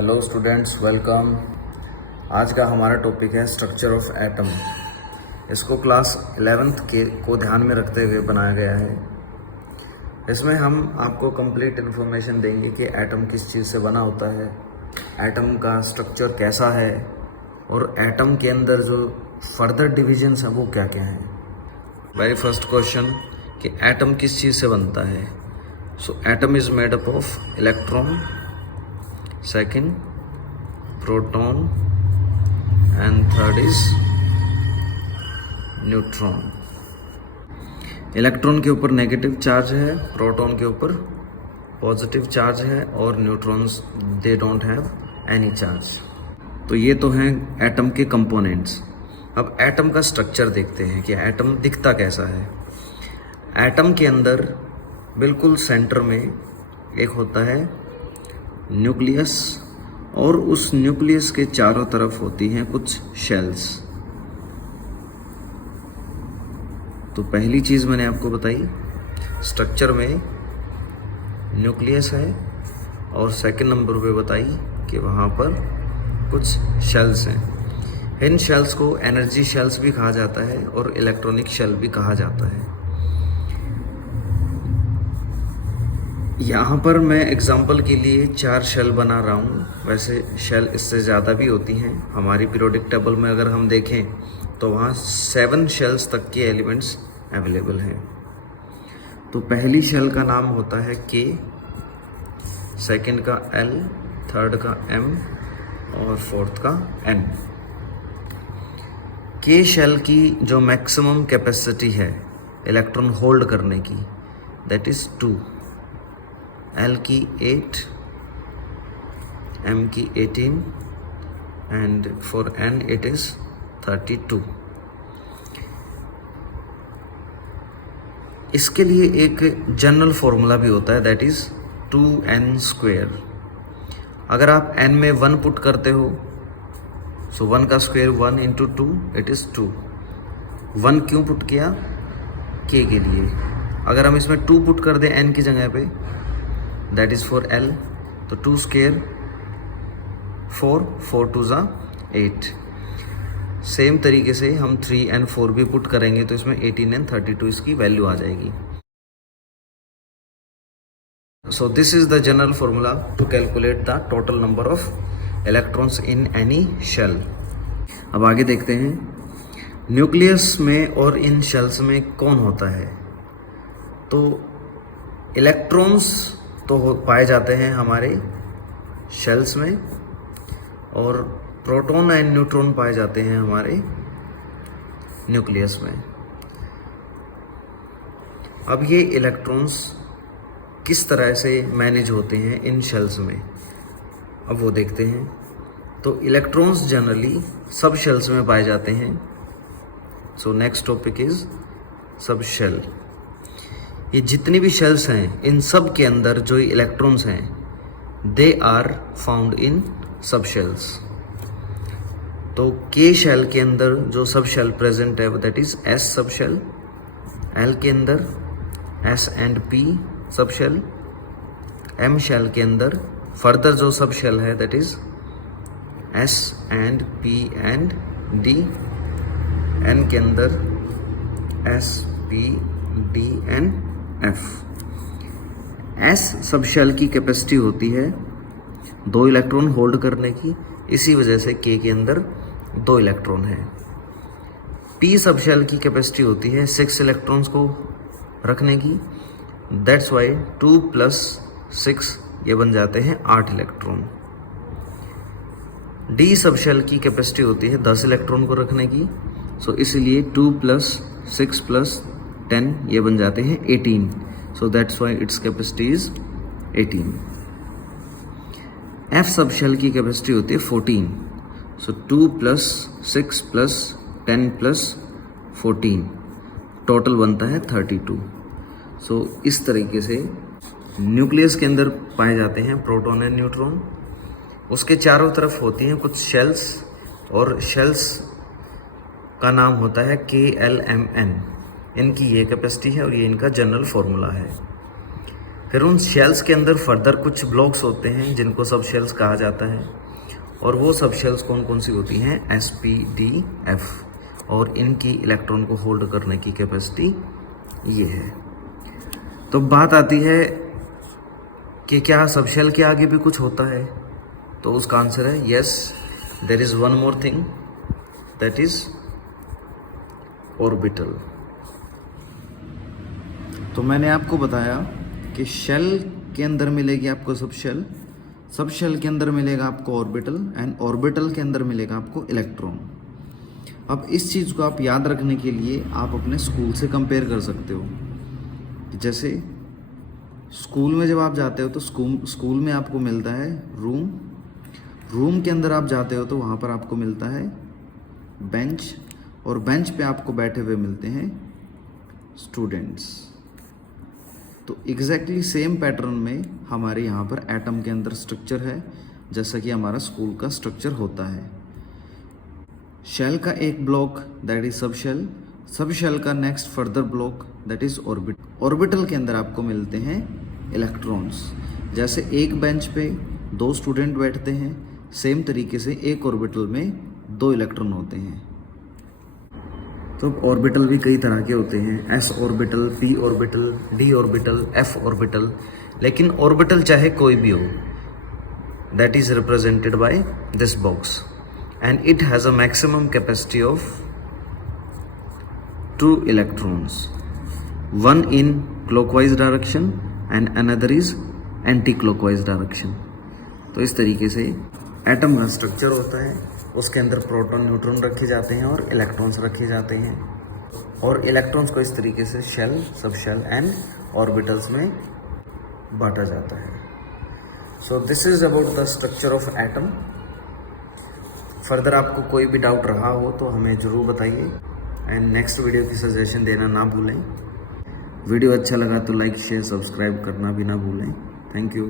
Hello students, welcome. आज का हमारा टॉपिक है स्ट्रक्चर ऑफ एटम। इसको क्लास 11th के को ध्यान में रखते हुए बनाया गया है। इसमें हम आपको कंप्लीट इन्फॉर्मेशन देंगे कि एटम किस चीज़ से बना होता है, एटम का स्ट्रक्चर कैसा है और एटम के अंदर जो फर्दर डिविजन्स हैं वो क्या क्या हैं। वेरी फर्स्ट क्वेश्चन कि एटम किस चीज़ से बनता है। So atom is made up of electron, second proton and third is neutron. Electron के ऊपर नेगेटिव चार्ज है, प्रोटॉन के ऊपर पॉजिटिव चार्ज है और neutrons they don't have any charge. तो ये तो हैं एटम के कंपोनेंट्स। अब एटम का स्ट्रक्चर देखते हैं कि एटम दिखता कैसा है। एटम के अंदर बिल्कुल सेंटर में एक होता है न्यूक्लियस और उस न्यूक्लियस के चारों तरफ होती हैं कुछ शेल्स। तो पहली चीज़ मैंने आपको बताई, स्ट्रक्चर में न्यूक्लियस है, और सेकंड नंबर पे बताई कि वहाँ पर कुछ शेल्स हैं। इन शेल्स को एनर्जी शेल्स भी कहा जाता है और इलेक्ट्रॉनिक शेल भी कहा जाता है। यहाँ पर मैं एग्जाम्पल के लिए 4 शेल बना रहा हूँ, वैसे शेल इससे ज़्यादा भी होती हैं। हमारी पीरियोडिक टेबल में अगर हम देखें तो वहाँ 7 शेल्स तक के एलिमेंट्स अवेलेबल हैं। तो पहली शेल का नाम होता है के, सेकंड का एल, थर्ड का एम और फोर्थ का एन। के शेल की जो मैक्सिमम कैपेसिटी है इलेक्ट्रॉन होल्ड करने की, दैट इज़ 2। एल की 8, एम की 18 and for N it is 32। इसके लिए एक जनरल फॉर्मूला भी होता है, दैट इज 2n²। अगर आप n में 1 पुट करते हो, सो 1 का स्क्वायर 1 इंटू 2 इट इज 2। 1 क्यों पुट किया? k के लिए। अगर हम इसमें 2 पुट कर दें n की जगह पे, दैट इज फॉर L, तो 2 स्क्वायर 4, 4 2 ज़ा 8। सेम तरीके से हम 3 and 4 भी पुट करेंगे तो इसमें 18 and 32 इसकी वैल्यू आ जाएगी। So this is the general formula to calculate the total number of electrons in any shell. अब आगे देखते हैं न्यूक्लियस में और इन शेल्स में कौन होता है। तो इलेक्ट्रॉन्स तो पाए जाते हैं हमारे शेल्स में, और प्रोटॉन एंड न्यूट्रॉन पाए जाते हैं हमारे न्यूक्लियस में। अब ये इलेक्ट्रॉन्स किस तरह से मैनेज होते हैं इन शेल्स में, अब वो देखते हैं। तो इलेक्ट्रॉन्स जनरली सब शेल्स में पाए जाते हैं। So next topic is sub shell. ये जितनी भी शेल्स हैं इन सब के अंदर जो इलेक्ट्रॉन्स हैं दे आर फाउंड इन सब शेल्स। तो के शेल के अंदर जो सब शेल प्रेजेंट है that is S sub shell, L के अंदर S and P sub shell, M shell के अंदर फर्दर जो सब शेल है that is S and P and D, N के अंदर S P D and F. S sub shell की capacity होती है 2 इलेक्ट्रॉन होल्ड करने की, इसी वजह से के अंदर 2 इलेक्ट्रॉन है। पी सब शेल की कैपेसिटी होती है 6 इलेक्ट्रॉन्स को रखने की, दैट्स वाई 2 + 6 ये बन जाते हैं 8 इलेक्ट्रॉन। डी सब शेल की कैपेसिटी होती है 10 इलेक्ट्रॉन को रखने की, सो इसीलिए 2 + 6 + 10 ये बन जाते हैं 18। So that's why its capacity is 18। F sub shell की कैपेसिटी होती है 14, सो 2 + 6 + 10 + 14 टोटल बनता है 32। सो इस तरीके से न्यूक्लियस के अंदर पाए जाते हैं प्रोटॉन एंड न्यूट्रॉन। उसके चारों तरफ होती हैं कुछ शेल्स, और शेल्स का नाम होता है KLMN। इनकी ये कैपेसिटी है और ये इनका जनरल फॉर्मूला है। फिर उन शेल्स के अंदर फर्दर कुछ ब्लॉक्स होते हैं जिनको सब शेल्स कहा जाता है, और वो सब शेल्स कौन कौन सी होती हैं, SPDF, और इनकी इलेक्ट्रॉन को होल्ड करने की कैपेसिटी ये है। तो बात आती है कि क्या सब शेल के आगे भी कुछ होता है, तो उसका आंसर है yes, there is one more thing, that is orbital. तो मैंने आपको बताया कि शेल के अंदर मिलेगी आपको सब शेल के अंदर मिलेगा आपको ऑर्बिटल, एंड ऑर्बिटल के अंदर मिलेगा आपको इलेक्ट्रॉन। अब इस चीज़ को आप याद रखने के लिए आप अपने स्कूल से कंपेयर कर सकते हो। जैसे स्कूल में जब आप जाते हो तो स्कूल में आपको मिलता है रूम के अंदर आप जाते हो तो वहाँ पर आपको मिलता है बेंच, और बेंच पे आपको बैठे हुए मिलते हैं स्टूडेंट्स। तो एग्जैक्टली सेम पैटर्न में हमारे यहाँ पर एटम के अंदर स्ट्रक्चर है, जैसा कि हमारा स्कूल का स्ट्रक्चर होता है। शेल का एक block that is sub shell का next further block that is orbital के अंदर आपको मिलते हैं इलेक्ट्रॉन्स। जैसे एक बेंच पे 2 स्टूडेंट बैठते हैं, सेम तरीके से एक ऑर्बिटल में 2 इलेक्ट्रॉन होते हैं। तो ऑर्बिटल भी कई तरह के होते हैं, S orbital, P orbital, D orbital, F orbital, लेकिन ऑर्बिटल चाहे कोई भी हो, that is represented by this box, and it has a maximum capacity of 2 electrons, one in clockwise direction and another is anti-clockwise direction। तो इस तरीके से atom का स्ट्रक्चर होता है, उसके अंदर प्रोटॉन न्यूट्रॉन रखे जाते हैं और इलेक्ट्रॉन्स रखे जाते हैं, और इलेक्ट्रॉन्स को इस तरीके से शेल, सब शेल एंड ऑर्बिटल्स में बांटा जाता है। सो this is about the structure of atom. Further आपको कोई भी डाउट रहा हो तो हमें ज़रूर बताइए, एंड नेक्स्ट वीडियो की सजेशन देना ना भूलें। वीडियो अच्छा लगा तो लाइक, शेयर, सब्सक्राइब करना भी ना भूलें। Thank you.